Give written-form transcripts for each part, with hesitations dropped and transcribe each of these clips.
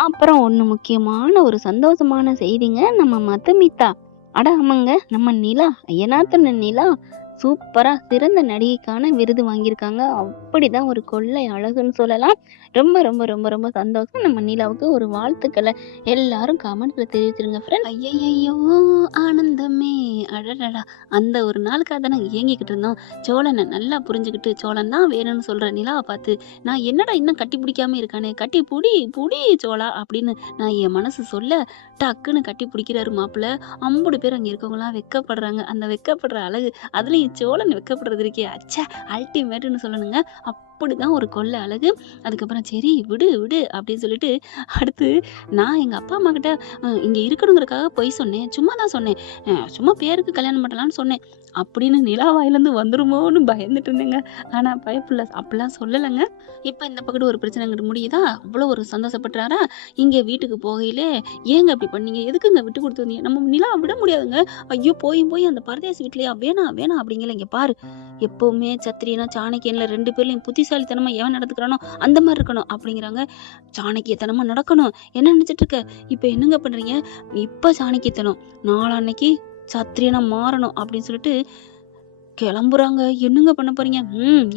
அப்புறம் ஒண்ணு முக்கியமான ஒரு சந்தோஷமான செய்திங்க. நம்ம மதுமிதா. அட ஆமாங்க. நம்ம நிலா, ஐயனாத்தன நிலா சூப்பரா சிறந்த நடிகைக்கான விருது வாங்கியிருக்காங்க. அப்படிதான் ஒரு கொள்ளை அழகுன்னு சொல்லலாம். ரொம்ப ரொம்ப ரொம்ப ரொம்ப சந்தோஷம். நம்ம நிலாவுக்கு ஒரு வாழ்த்துக்கள எல்லாரும் கமெண்ட்ல தெரிவிச்சிருங்க ஃப்ரெண்ட். ஐயையோ! ஆனந்தமே! அடடடா! அந்த ஒரு நாளுக்காக தான் நாங்க ஏங்கிக்கிட்டு இருந்தோம். சோழன நல்லா புரிஞ்சுகிட்டு, சோழன் தான் வேணும்னு சொல்ற நிலாவ பார்த்து, நான் என்னடா இன்னும் கட்டி பிடிக்காம இருக்கானே, கட்டி புடி புடி சோழா அப்படின்னு நான் என் மனசு சொல்ல, டக்குன்னு கட்டி பிடிக்கிறாரு மாப்பிள. அம்புடு பேர் அங்க இருக்கவங்கலாம் வெட்கப்படுறாங்க. அந்த வெட்கப்படுற அழகு அதுலயும் சோழன் வெட்கப்படுறது இருக்கே, அச்சே! அல்டிமேட்டுன்னு சொல்லணுங்க. அப்படிதான் ஒரு கொள்ள அழகு. அதுக்கப்புறம் சரி விடு விடு அப்படின்னு சொல்லிட்டு, அடுத்து நான் எங்க அப்பா அம்மா கிட்ட இங்க இருக்கணுங்கிறதுக்காக பொய் சொன்னேன். சும்மா தான் சொன்னேன். சும்மா பேருக்கு கல்யாணம் பண்ணலாம்னு சொன்னேன். அப்படின்னு நிலா வாயிலேருந்து வந்துருமோன்னு பயந்துட்டு இருந்தேங்க. ஆனா பயப்புள்ள அப்படிலாம் சொல்லலைங்க. இப்ப இந்த பக்கத்து ஒரு பிரச்சனை இங்கிட்டு முடியுதா? அவ்வளோ ஒரு சந்தோஷப்பட்டாரா? இங்க வீட்டுக்கு போகையிலே, "ஏங்க இப்படி பண்ணீங்க? எதுக்குங்க விட்டு குடுத்து வந்தீங்க? நம்ம நிலாவ விட முடியாதுங்க. ஐயோ! போயும் போய் அந்த பரதேசி வீட்லயா? வேணாம் வேணாம்" அப்படிங்கல. இங்க பாரு, எப்பவுமே சத்திரியனா, சாணக்கியன்ல 2 பேர்லயும் புத்திசாலித்தனமா எவன் நடந்துக்கிறானோ அந்த மாரி இருக்கணும் அப்படிங்கிறாங்க. சாணக்கியத்தனமா நடக்கணும். என்ன நினைச்சிட்டு இருக்க? இப்ப என்னங்க பண்றீங்க? இப்ப சாணக்கியத்தனம், நாளான்னைக்கு சத்திரியனா மாறணும் அப்படின்னு சொல்லிட்டு கிளம்புறாங்க. என்னங்க பண்ண போறீங்க?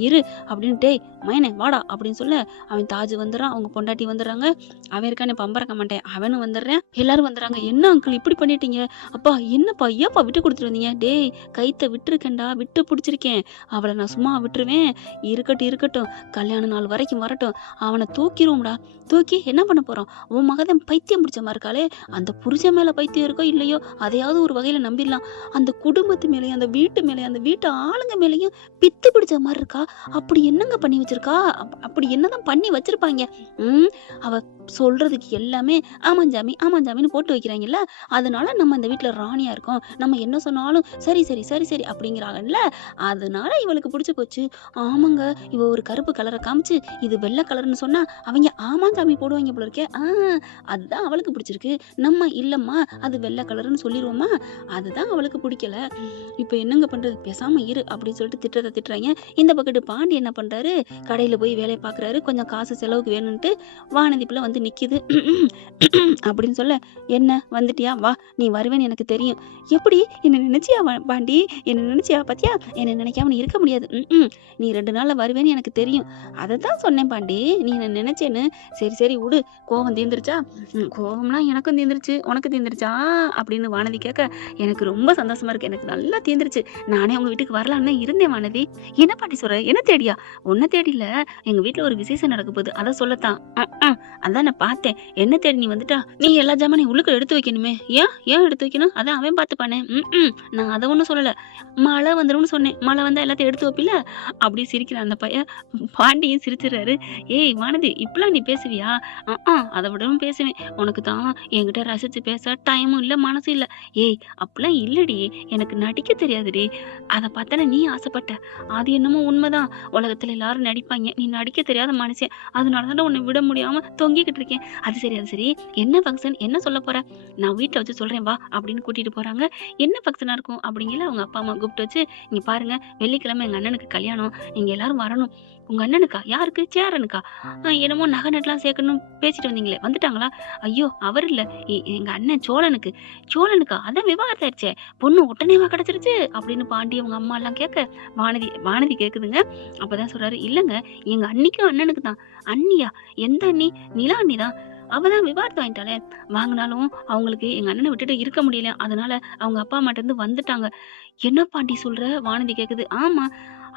இரு அப்படின்னு, "டேய் மயனே வாடா" அப்படின்னு சொல்ல, அவன் தாஜ் வந்துடுறான். அவங்க பொண்டாட்டி வந்துடுறாங்க. அவன் இருக்கானே பம்பரக்க மாட்டேன், அவனும் வந்துடுறான். எல்லாரும் வந்துடுறாங்க. "என்ன அங்கிள் இப்படி பண்ணிட்டீங்க? அப்பா என்னப்பா ஏன்ப்பா விட்டு கொடுத்துட்டு வந்தீங்க?" "டேய் கைத்த விட்டுருக்கேன்டா, விட்டு பிடிச்சிருக்கேன். அவளை நான் சும்மா விட்டுருவேன். இருக்கட்டும் இருக்கட்டும், கல்யாண நாள் வரைக்கும் வரட்டும். அவனை தூக்கிருவோம்டா. தூக்கி என்ன பண்ண போறோம்? உன் மகதான் பைத்தியம் பிடிச்ச மாதிரி இருக்காளே, அந்த புருஷன் மேல பைத்தியம் இருக்கோ இல்லையோ, அதையாவது ஒரு வகையில நம்பிடலாம். அந்த குடும்பத்து மேலேயும், அந்த வீட்டு மேலேயும், அந்த வீட்டு ஆளுங்க மேலேயும் பித்து பிடிச்ச மாதிரி இருக்கா. அப்படி என்னங்க பண்ணி வச்சிருக்கா? அப்படி என்னதான் பண்ணி வச்சிருப்பாங்க? ம் அவ சொல்றதுக்கு எல்லாமே ஆமாஞ்சாமி ஆமாஞ்சாமின்னு போட்டு வைக்கிறாங்கல்ல. அதனால நம்ம இந்த வீட்டுல ராணியா இருக்கோம். நம்ம என்ன சொன்னாலும் சரி சரி சரி சரி அப்படிங்கிறாங்கல்ல. அதனால இவளுக்கு பிடிச்சு போச்சு. ஆமாங்க, இவ ஒரு கருப்பு கலரை காமிச்சு இது வெள்ளை கலர்னு சொன்னா அவங்க ஆமாஞ்சாமி போடுவாங்க போல இருக்கே. அதுதான் அவளுக்கு பிடிச்சிருக்கு. நம்ம இல்லம்மா அது வெள்ளை கலர்னு சொல்லிடுவோமா? அதுதான் அவளுக்கு பிடிக்கல. இப்ப என்னங்க பண்றது? பேசாம இரு அப்படின்னு சொல்லிட்டு திட்டுறாங்க. இந்த பக்கத்து பாண்டி என்ன பண்றாரு? கடையில போய் வேலையை பாக்குறாரு. கொஞ்சம் காசு செலவுக்கு வேணும்ட்டு வானதி பிள்ளை வந்து நிக்குது. அப்படின்னு சொல்ல, "என்ன வந்துட்டியா? வா, நீ வருவேன்னு எனக்கு தெரியும்." "எப்படி? என்ன நினைச்சியா பாண்டி? என்ன நினைச்சியா? பாத்தியா, என்ன நினைக்காம நீ இருக்க முடியாது. நீ 2 நாள்ல வருவேன்னு எனக்கு தெரியும். அதத்தான் சொன்னேன் பாண்டி, நீ என்ன நினைச்சேன்னு. சரி சரி விடு, கோவம் தீர்ந்துருச்சா?" கோவம்லாம் எனக்கும் தீர்ந்துருச்சு, உனக்கு தீர்ந்துருச்சா அப்படின்னு வானதி கேட்க, எனக்கு ரொம்ப சந்தோஷமா இருக்கு. எனக்கு நல்லா தீர்ந்துருச்சு. நானே உங்க வீட்டுக்கு வரலான்னு தான் இருந்தேன் வானதி. "என்ன பாட்டி சொல்ற? என்ன தேடியா?" "உன்ன தேடில, எங்க வீட்டுல ஒரு விசேஷம் நடக்க போகுது, அதை சொல்லத்தான்." அதான் நான் பார்த்தேன். என்ன தேடி நீ வந்துட்டா? நீ எல்லா ஜாமானையும் உள்ளுக்குள்ள எடுத்து வைக்கணுமே. ஏன் எடுத்து வைக்கணும்? அதான் அவன் பார்த்துப்பானே. நான் அதை ஒண்ணும் சொல்லல. மழை வந்துரும்னு சொன்னேன். மழை வந்தா எல்லாத்தையும் எடுத்து வைப்பில. அப்படி சிரிக்கிறான் அந்த பையன். பாண்டியும் சிரிச்சிடுறாரு. "ஏய் வானதி, இப்படிலாம் நீ பேசுவியா?" அதை விடவும் பேசுவேன். உனக்கு தான் என்கிட்ட ரசிச்சு பேச டைமும் இல்ல, மனசும் இல்ல." "ஏய் அப்படிலாம் இல்லடி, எனக்கு நடிக்க தெரியாதுடி. அதை பார்த்தானே நீ ஆசைப்பட்ட. அது என்னமோ உண்மைதான். உலகத்துல எல்லாரும் நடிப்பாங்க. நீ நடிக்க தெரியாத மனுஷன். அதனாலதான் உன்னை விட முடியாம தொங்கிக்கிட்டு இருக்கேன்." "அது சரி அது சரி, என்ன ஃபங்க்ஷன்? என்ன சொல்ல போற? நான் வீட்டுல வச்சு சொல்றேன் வா" அப்படின்னு கூட்டிட்டு போறாங்க. என்ன ஃபங்க்ஷனா இருக்கும் அப்படிங்கல அவங்க அப்பா அம்மா கூப்பிட்டு வச்சு, "இங்க பாருங்க, வெள்ளிக்கிழமை எங்க அண்ணனுக்கு கல்யாணம். நீங்க எல்லாரும் வரணும்." "உங்க அண்ணனுக்கா? யாருக்கு? சேரனுக்கா? என்னமோ நகை நட்டுலாம் சேர்க்கணும் பேசிட்டு வந்தீங்களே, வந்துட்டாங்களா?" "ஐயோ அவர் இல்ல, எங்க அண்ணன் சோழனுக்கு." "சோழனுக்கா? அதான் விவாகரத்து ஆயிடுச்சே, பொண்ணு உடனேவா கிடைச்சிருச்சு?" அப்படின்னு பாண்டி அவங்க அம்மா எல்லாம் கேட்க, வானதி கேக்குதுங்க. அப்பதான் சொல்றாரு, "இல்லங்க, எங்க அண்ணிக்கும் அண்ணனுக்கு தான்." "அண்ணியா? எந்த அண்ணி?" "நிலா அண்ணி தான். அவதான் விவாகரத்து வாங்கிட்டாளே. வாங்கினாலும் அவங்களுக்கு எங்க அண்ணனை விட்டுட்டு இருக்க முடியல. அதனால அவங்க அப்பா அம்மாட்ட இருந்து வந்துட்டாங்க." "என்ன பாட்டி சொல்ற?" வானதி கேக்குது. "ஆமா,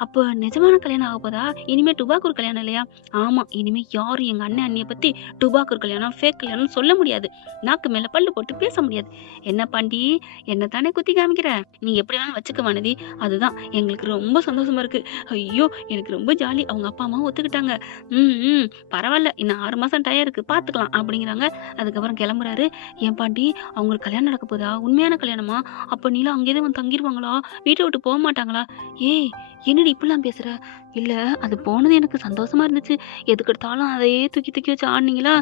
அப்ப நிஜமான கல்யாணம் ஆக போதா? இனிமே டுபாக்கூர் கல்யாணம் இல்லையா?" "ஆமா, இனிமே யாரும் எங்க அண்ணன் அண்ணிய பத்தி டுபாக்கூர் கல்யாணம், ஃபேக் கல்யாணம் சொல்ல முடியாது. நாக்கு மேல பல்லு போட்டு பேச முடியாது." "என்ன பாண்டி, என்ன தானே குத்தி காமிக்கிற? நீ எப்படி வேணாலும் வச்சுக்க வானதி. அதுதான் எங்களுக்கு ரொம்ப சந்தோஷமா இருக்கு." "ஐயோ எனக்கு ரொம்ப ஜாலி, அவங்க அப்பா அம்மாவும் ஒத்துக்கிட்டாங்க." பரவாயில்ல, இன்னும் 6 மாசம் டயம் இருக்கு, பாத்துக்கலாம்" அப்படிங்கிறாங்க. அதுக்கப்புறம் கிளம்புறாரு. "ஏன் பாண்டி, அவங்களுக்கு கல்யாணம் நடக்க போதா? உண்மையான கல்யாணமா? அப்ப நீலாம் அங்கேயே வந்து தங்கிருவாங்களா? வீட்டை விட்டு போக மாட்டாங்களா?" "ஏய் என்னடி என்னடி இப்படிலாம் பேசுற? இல்ல அது போனது எனக்கு சந்தோஷமா இருந்துச்சு. எதுக்கெடுத்தாலும் அதையே தூக்கி தூக்கி வச்சு ஆடுனீங்களா,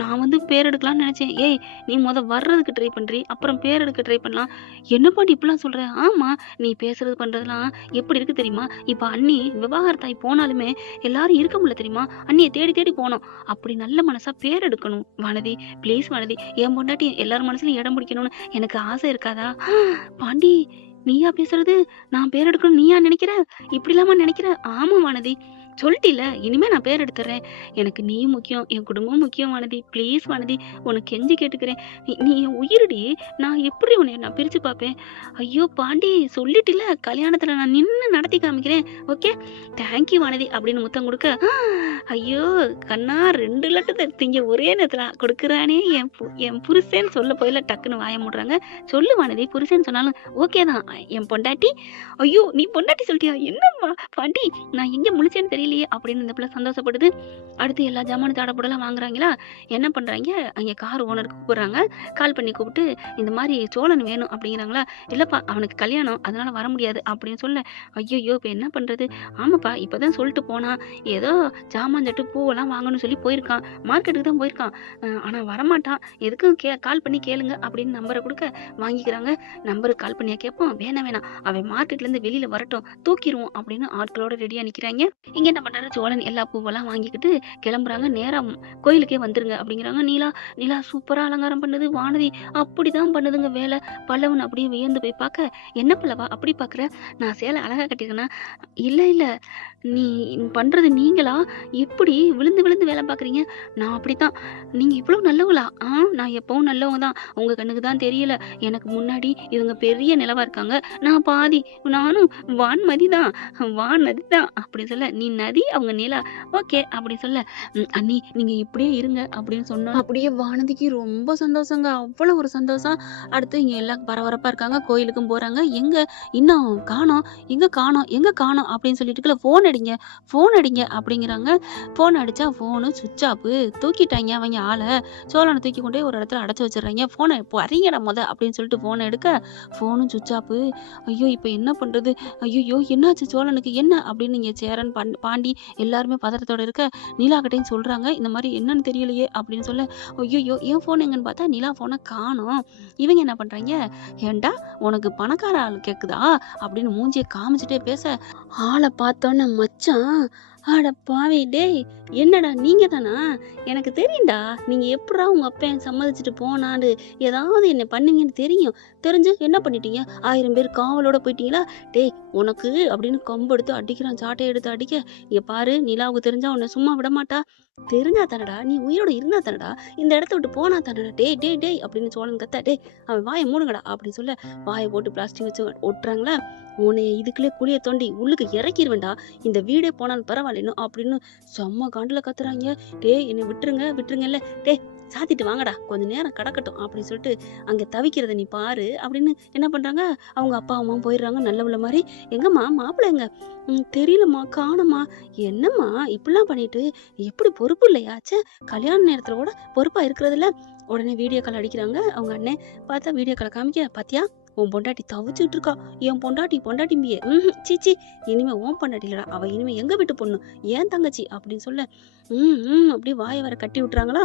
நான் வந்து பேர் எடுக்கலாம்னு நெனச்சேன். ஏய் நீ வர்றதுக்கு ட்ரை பண்றி, அப்புறம் பேர் எடுக்க ட்ரை பண்ணலாம். என்னப்பாடி இப்படிலாம் சொல்ற? ஆமா, நீ பேசுறது பண்றதெல்லாம் எப்படி இருக்கு தெரியுமா? இப்ப அண்ணி விவாகரத்தாயி போனாலுமே எல்லாரும் இருக்க முடியல தெரியுமா? அண்ணிய தேடி தேடி போனோம். அப்படி நல்ல மனசா பேர் எடுக்கணும் வானதி. ப்ளீஸ் வானதி, என் பொண்டாட்டி எல்லார் மனசுலயும் இடம் பிடிக்கணும்னு எனக்கு ஆசை இருக்காதா? பாண்டி, நீயா பேசுறது? நான் பேர் எடுக்கணும்னு நீயா நினைக்கிற? இப்படிலாமா நினைக்கிற? ஆமா வானதி, சொல்லிட்டில, இனிமே நான் பேர் எடுத்துறேன். எனக்கு நீயும் முக்கியம், என் குடும்பமும் முக்கியம் வானதி. ப்ளீஸ் வானதி, உனக்கு கெஞ்சி கேட்டுக்கிறேன். நீ என் உயிருடி. நான் எப்படி நான் பிரிச்சு பார்ப்பேன்? ஐயோ பாண்டி, சொல்லிட்டில, கல்யாணத்துல நான் நின்னு நடத்தி காமிக்கிறேன். ஓகே, தேங்க்யூ வானதி அப்படின்னு முத்தம் கொடுக்க, ஐயோ கண்ணா 2 லட்டத்தை திங்க ஒரே நேரத்துல கொடுக்குறானே என் புருஷன் சொல்ல போயில டக்குன்னு வாய மூடுறாங்க. சொல்லு வானதி, புருஷன் சொன்னாலும் ஓகே தான். என் பொண்டாட்டி. ஐயோ நீ பொண்டாட்டி சொல்லிட்டியா? என்னம்மா பாண்டி, நான் எங்க முழிச்சேன்னு தெரியலையே அப்படின்னு இந்த பிள்ளை சந்தோஷப்படுது. அடுத்து எல்லா ஜாமானும் தடப்படலாம் வாங்குறாங்களா, என்ன பண்றாங்க, அங்கே கார் ஓனருக்கு கூப்பிடுறாங்க. கால் பண்ணி கூப்பிட்டு இந்த மாதிரி சோழன் வேணும் அப்படிங்கிறாங்களா. இல்லப்பா அவனுக்கு கல்யாணம், அதனால வர முடியாது அப்படின்னு சொல்ல, ஐயோ இப்போ என்ன பண்றது? ஆமாப்பா இப்பதான் சொல்லிட்டு போனா, ஏதோ ஜாமான் சட்டு பூவெல்லாம் வாங்கணும்னு சொல்லி போயிருக்கான், மார்க்கெட்டுக்கு தான் போயிருக்கான். ஆனா வரமாட்டான், எதுக்கும் கால் பண்ணி கேளுங்க அப்படின்னு நம்பரை கொடுக்க வாங்கிக்கிறாங்க. நம்பருக்கு கால் பண்ணியா கேட்போம், வேணாம் அவன் மார்க்கெட்ல இருந்து வெளியில வரட்டும், தூக்கிடுவோம் அப்படின்னு ஆட்களோட ரெடியா நிக்கிறாங்க. இங்க என்ன பண்றாரு சோழன், எல்லா பூவெல்லாம் வாங்கிக்கிட்டு கிளம்புறாங்க. நேரம் கோயிலுக்கே வந்துருங்க அப்படிங்கிறாங்க. நிலா சூப்பரா அலங்காரம் பண்ணுது. வானதி அப்படிதான் பண்ணுதுங்க வேலை. பல்லவன் அப்படியே வியந்து போய் பார்க்க, என்ன பல்லவா அப்படி பாக்குற, நான் சேலை அழகா கட்டிருக்கேனா? இல்ல நீ பண்றது நீங்களா? எப்படி விழுந்து விழுந்து வேலை பாக்குறீங்க? நான் அப்படித்தான். நீங்க இவ்வளவு நல்லவங்களா? நான் எப்பவும் நல்லவங்க தான், உங்க கண்ணுக்கு தான் தெரியல. எனக்கு முன்னாடி இவங்க பெரிய நிலவா இருக்காங்க, நான் பாதி. நானும் வான்மதி தான் அப்படின்னு சொல்ல, நீ நதி அவங்க நிலா, ஓகே அப்படின்னு சொல்ல, அண்ணி நீங்க இப்படியே இருங்க அப்படின்னு சொன்னா அப்படியே வானதிக்கு ரொம்ப சந்தோஷங்க. அவ்வளவு ஒரு சந்தோஷம். அடுத்து இங்க எல்லாம் பரபரப்பா இருக்காங்க. கோயிலுக்கும் போறாங்க. இன்னும் காணோம், எங்க காணோம் அப்படின்னு சொல்லிட்டு போன் அடிங்க அப்படிங்கிறாங்க. போன் அடிச்சா போனு சுவிட்ச் ஆஃப், தூக்கிட்டாங்க அவங்க ஆளை. சோழனை தூக்கி கொண்டே ஒரு இடத்துல அடைச்சு வச்சிடுறாங்க. போனை இப்போ அறிங்கடா அப்படின்னு சொல்லிட்டு போனை எடுக்க, போனும் சுவிட்ச் ஆஃப். ஐயோ இப்போ என்ன பண்றது? ஐயோ என்னாச்சு சோழனுக்கு, என்ன அப்படின்னு இங்க சேரன் பாண்டி எல்லாருமே பதட்டத்தோட இருக்க, நிலா கிட்டையும் சொல்றாங்க இந்த மாதிரி என்னன்னு தெரியலையே அப்படின்னு சொல்ல, ஐயோ என் போன் எங்கன்னு பார்த்தா நிலா போனை காணோம். இவங்க என்ன பண்றாங்க, ஏண்டா உனக்கு பணக்கார ஆள் கேக்குதா அப்படின்னு மூஞ்சியை காமிச்சிட்டே பேச, ஆளை பார்த்தோன்னே மச்சான், அட பாவி டேய், என்னடா நீங்க தானா? எனக்கு தெரியும்டா, நீங்க எப்படா உங்க அப்பன் சம்மதிச்சுட்டு போனான்னு ஏதாவது என்ன பண்ணீங்கன்னு தெரிஞ்சு என்ன பண்ணிட்டீங்க? 1000 பேர் காவலோட போயிட்டீங்களா? டேய் உனக்கு அப்படின்னு கம்பு எடுத்து அடிக்கிறான், சாட்டையை எடுத்து அடிக்க, இங்க பாரு நிலாவுக்கு தெரிஞ்சா உன்னை சும்மா விட மாட்டா. தெரிஞ்சா தானடா, நீ உயிரோட இருந்தா தானடா, இந்த இடத்த விட்டு போனா தானடா, டேய் அப்படின்னு சோழன் கத்த, டேய் அவன் வாயை மூடுங்கடா அப்படின்னு சொல்ல, வாயை போட்டு பிளாஸ்டிக் வச்சு ஒட்டுறாங்களா. உன்னை இதுக்குள்ளே குழிய தோண்டி உள்ளுக்கு இறக்கிடுவேண்டா, இந்த வீடே போனாலும் பரவாயில்லைன்னு அப்படின்னு செம்ம காண்டுல கத்துறாங்க. டேய் என்னை விட்டுருங்கல்ல, டேய் சாத்திட்டு வாங்கடா, கொஞ்ச நேரம் கிடக்கட்டும் அப்படின்னு சொல்லிட்டு அங்க தவிக்கிறத நீ பாரு அப்படின்னு என்ன பண்றாங்க, அவங்க அப்பா அம்மா போயிடுறாங்க. நல்ல உள்ள மாதிரி, எங்கம்மா மாப்பிள்ளை எங்க? தெரியலம்மா காணோம்மா. என்னம்மா இப்படிலாம் பண்ணிட்டு, எப்படி பொறுப்பு இல்லையாச்சே, கல்யாண நேரத்துல கூட பொறுப்பா இருக்கிறது இல்ல. உடனே வீடியோ கால் அடிக்கிறாங்க அவங்க அண்ணன். பார்த்தா வீடியோ கால் காமிக்க, பாத்தியா உன் பொண்டாட்டி தவிச்சுட்டு இருக்கா. என் பொண்டாட்டிம்பியே, சீச்சி, இனிமே உன் பொண்டாட்டி இல்லடா, அவ இனிமே எங்க வீட்டு பொண்ணு, ஏன் தங்கச்சி அப்படின்னு சொல்ல, அப்படியே வாயை வர கட்டி விட்டுறாங்களா.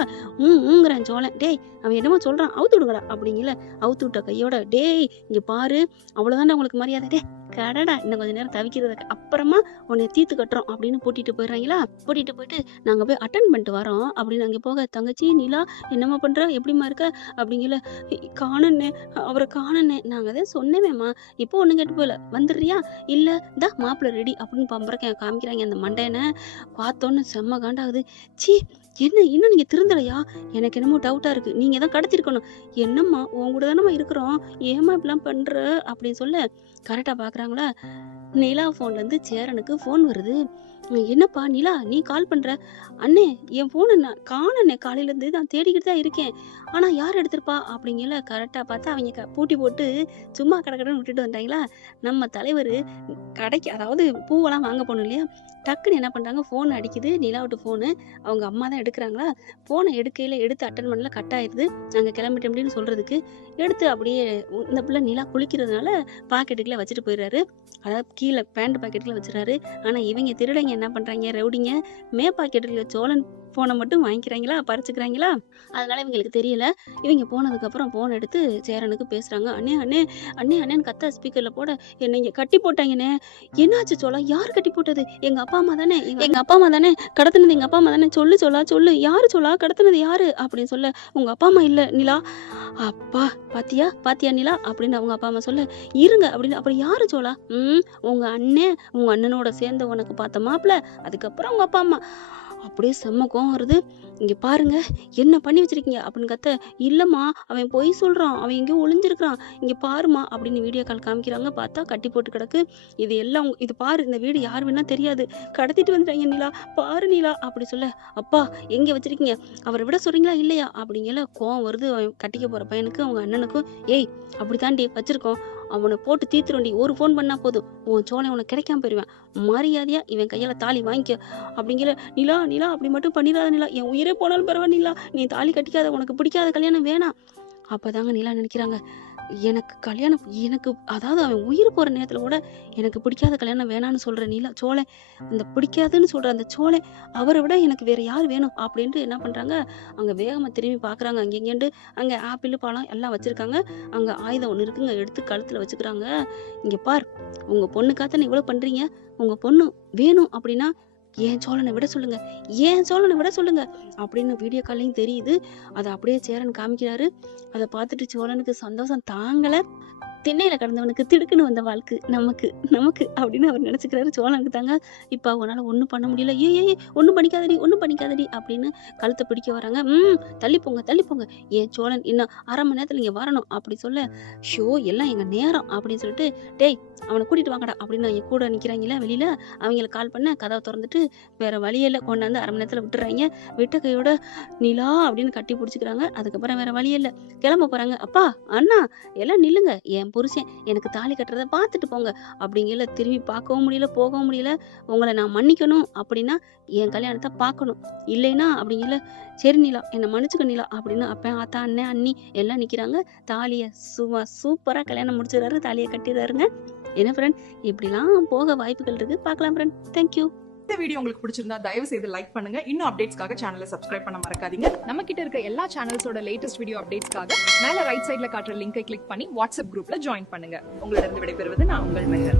ஊங்குறான் சோழன். டேய் அவன் என்னமோ சொல்றான், அவுத்து விடுங்கடா அப்படிங்கல. அவுத்து விட்ட கையோட, டேய் இங்க பாரு, அவ்வளவுதான்டா உங்களுக்கு மரியாதை, டே கடடா, இன்னும் கொஞ்ச நேரம் தவிக்கிறதுக்கு அப்புறமா உன்னை தீர்த்து கட்டுறோம் அப்படின்னு கூட்டிட்டு போயிடுறாங்களா. கூட்டிட்டு போயிட்டு நாங்க போய் அட்டன் பண்ணிட்டு வரோம் அப்படின்னு அங்கே போக, தங்கச்சி நிலா என்னம்மா பண்ற, எப்படிமா இருக்க அப்படிங்கல. காணனே, அவரை காணனே, நாங்க தான் சொன்னேமேம்மா, இப்போ ஒண்ணு கேட்டு போயில வந்துடுறியா, இல்ல இந்த மாப்பிள்ளை ரெடி அப்படின்னு பம்பரக்க காமிக்கிறாங்க. அந்த மண்டையனை பார்த்தோன்னு செம்ம காண்டாகுது. சீ என்ன இன்னும் நீங்க திருந்தலையா, எனக்கு என்னமோ டவுட்டா இருக்கு, நீங்க தான் கடத்திருக்கணும். என்னம்மா உன் கூட தானம்மா இருக்கிறோம், ஏமா இப்படிலாம் பண்ற அப்படின்னு சொல்ல, கரெக்டா பாக்குறாங்களா. நிலா போன்ல இருந்து சேரனுக்கு போன் வருது. என்னப்பா நிலா நீ கால் பண்ற? அண்ணே என் போனை நான் காணனே, காலையில இருந்து நான் தேடிக்கிட்டு தான் இருக்கேன், ஆனா யார் எடுத்திருப்பா அப்படிங்கல. கரெக்டா பார்த்தா அவங்க பூட்டி போட்டு சும்மா கடன்னு விட்டுட்டு வந்துட்டாங்களா. நம்ம தலைவர் கடைக்கு, அதாவது பூவெல்லாம் வாங்க போகணும் இல்லையா, டக்குன்னு என்ன பண்றாங்க, போன் அடிக்குது, நிலாவிட்டு போனு அவங்க அம்மா தான் எடுக்கிறாங்களா, ஃபோனை எடுத்து அட்டன் பண்ணல, கட் ஆயிருது. நாங்க கிளம்பிட்டோம் அப்படின்னு சொல்றதுக்கு, எடுத்து அப்படியே இந்த பிள்ளை நிலா குளிக்கிறதுனால பாக்கெட்டுக்குள்ள வச்சுட்டு போயிடுறாரு. அதாவது கீழ பேண்ட் பாக்கெட்டுக்குள்ள வச்சுறாரு. ஆனா இவங்க திருடங்க என்ன பண்றாங்க, ரவுடிங்க பாக்கெட்டுக்குள்ள சோழன் ஃபோனை மட்டும் வாங்கிக்கிறாங்களா, பறிச்சுக்கிறாங்களா, அதனால இவங்களுக்கு தெரியல. இவங்க போனதுக்கப்புறம் ஃபோன் எடுத்து சேரனுக்கு பேசுறாங்க. "அண்ணே அண்ணே அண்ணே அண்ணேன்னு கத்த ஸ்பீக்கர்ல போட, என்னை இங்க கட்டி போட்டாங்கண்ணே." "என்னாச்சு சோளா? யார் கட்டி போட்டது? எங்க அப்பா அம்மா தானே, எங்க அப்பா அம்மா தானே கடத்தினது, எங்க அப்பா அம்மா தானே. சொல்லு சோளா சொல்லு, யாரு சோளா கடத்தினது யாரு?" அப்படின்னு சொல்ல, "உங்க அப்பா அம்மா இல்ல நிலா." "அப்பா பாத்தியா பாத்தியா நிலா?" அப்படின்னு அவங்க அப்பா அம்மா சொல்ல, "இருங்க" அப்படின்னு. "அப்புறம் யாரு சோளா?" உங்க அண்ணன், உங்க அண்ணனோட சேர்ந்து உனக்கு பார்த்த மாப்பிள, அதுக்கப்புறம் உங்க அப்பா அம்மா." அப்படியே செம்ம கோவம் வருது. "இங்க பாருங்க, என்ன பண்ணி வச்சிருக்கீங்க?" அப்படின்னு கத்த, "இல்லம்மா அவன் பொய் சொல்றான், அவன் எங்கேயோ ஒளிஞ்சிருக்கிறான், இங்க பாருமா" அப்படின்னு வீடியோ கால் காமிக்கிறாங்க. பார்த்தா கட்டி போட்டு கிடக்கு. "இது எல்லாம் இது பாரு, இந்த வீடு யார் வேணா தெரியாது, கடத்திட்டு வந்துட்டாங்க நிலா, பாரு நிலா" அப்படி சொல்ல, "அப்பா எங்க வச்சிருக்கீங்க, அவரை விட சொல்றீங்களா இல்லையா?" அப்படிங்கல கோவம் வருது அவன் கட்டிக்க போற பையனுக்கு, அவங்க அண்ணனுக்கும். "ஏய் அப்படித்தாண்டி வச்சிருக்கோம், அவனை போட்டு தீத்துருண்டி, ஒரு ஃபோன் பண்ணா போதும், உன் சோழன் உனக்கு கிடைக்காம போயிருவேன், மரியாதையா இவன் கையால தாலி வாங்கிக்க" அப்படிங்கிற. "நிலா நிலா அப்படி மட்டும் பண்ணிடாத நிலா, என் உயிரே போனாலும் பரவாயில்ல நிலா, நீ தாலி கட்டிக்காத, உனக்கு பிடிக்காத கல்யாணம் வேணாம்." அப்பதாங்க நிலா நினைக்கிறாங்க, எனக்கு கல்யாணம், எனக்கு அதாவது அவன் உயிர் போற நேரத்துல கூட எனக்கு பிடிக்காத கல்யாணம் வேணான்னு சொல்ற நிலா சோழன், அந்த பிடிக்காதுன்னு சொல்ற அந்த சோழன், அவரை விட எனக்கு வேற யார் வேணும் அப்படின்ட்டு என்ன பண்றாங்க, அங்க வேகமா திரும்பி பாக்குறாங்க. அங்க இங்கேண்டு அங்க ஆப்பிள் பழம் எல்லாம் வச்சிருக்காங்க. அங்க ஆயுதம் ஒண்ணு இருக்குங்க, எடுத்து கழுத்துல வச்சுக்கிறாங்க. "இங்க பார், உங்க பொண்ணுக்காக இவ்வளவு பண்றீங்க, உங்க பொண்ணு வேணும் அப்படின்னா ஏன் சோழனை விட சொல்லுங்க, ஏன் சோழனை விட சொல்லுங்க" அப்படின்னு வீடியோ கால்லையும் தெரியுது. அதை அப்படியே சேரன் காமிக்கிறாரு. அதை பார்த்துட்டு சோழனுக்கு சந்தோஷம் தாங்கல. திண்ணையில கடந்தவனுக்கு திடுக்குன்னு வந்த வாழ்க்கை நமக்கு நமக்கு அப்படின்னு அவர் நினைச்சுக்கிறாரு. சோழனுக்கு தாங்க இப்ப அவனால ஒண்ணும் பண்ண முடியல. "ஏய் ஏய் ஒண்ணும் பண்ணிக்காதடி" அப்படின்னு கழுத்தை பிடிக்க வராங்க. தள்ளி போங்க தள்ளி போங்க, ஏன் சோழன் இன்னும் 1/2 மணி நேரத்துல இங்க வரணும்" அப்படி சொல்ல, "ஷோ எல்லாம் எங்க நேரம்" அப்படின்னு சொல்லிட்டு, "டேய் அவனை கூட்டிட்டு வாங்கடா" அப்படின்னு என் கூட நிக்கிறாங்களா வெளியில, அவங்களுக்கு கால் பண்ண கதவை திறந்துட்டு வேற வழியே இல்லை, கொண்டாந்து 1/2 மணி நேரத்துல விட்டுறாங்க. விட்ட கையோட நிலா அப்படின்னு கட்டி பிடிச்சிக்கிறாங்க. அதுக்கப்புறம் வேற வழியே இல்லை, கிளம்ப போறாங்க. "அப்பா அண்ணா எல்லாம் நில்லுங்க, என் புருஷன் எனக்கு தாலி கட்டுறத பார்த்துட்டு போங்க" அப்படிங்கல. திரும்பி பார்க்கவும் முடியல, போகவும் முடியல. "உங்களை நான் மன்னிக்கணும் அப்படின்னா என் கல்யாணத்தை பார்க்கணும், இல்லைன்னா" அப்படிங்கல. "சரி நிலா, என்னை மன்னிச்சுக்க நிலா" அப்படின்னு அப்பன் ஆத்தா அண்ணன் அண்ணி எல்லாம் நிக்கிறாங்க. தாலியை சூப்பரா கல்யாணம் முடிச்சிடறாரு, தாலியை கட்டிடுறாருங்க. என்ன ஃப்ரெண்ட், இப்படிலாம் போக வாய்ப்புகள் இருக்கு, பார்க்கலாம் ஃப்ரெண்ட். தேங்க்யூ. இந்த வீடியோ உங்களுக்கு பிடிச்சிருந்தா தயவு செய்து லைக் பண்ணுங்க. இன்னும் அப்டேட்ஸ்க்காக சேனலை சப்ஸ்கிரைப் பண்ண மறக்காதீங்க. நம்ம கிட்ட இருக்க எல்லா சேனல்ஸோட லேட்டஸ்ட் வீடியோ அப்டேட்ஸ்க்காக மேல ரைட் சைடுல காட்டுற லிங்கை கிளிக் பண்ணி வாட்ஸ்அப் குரூப்ல ஜாயின் பண்ணுங்க. உங்களிடம் விடைபெறுவது நான் உங்கள் மெஹர்.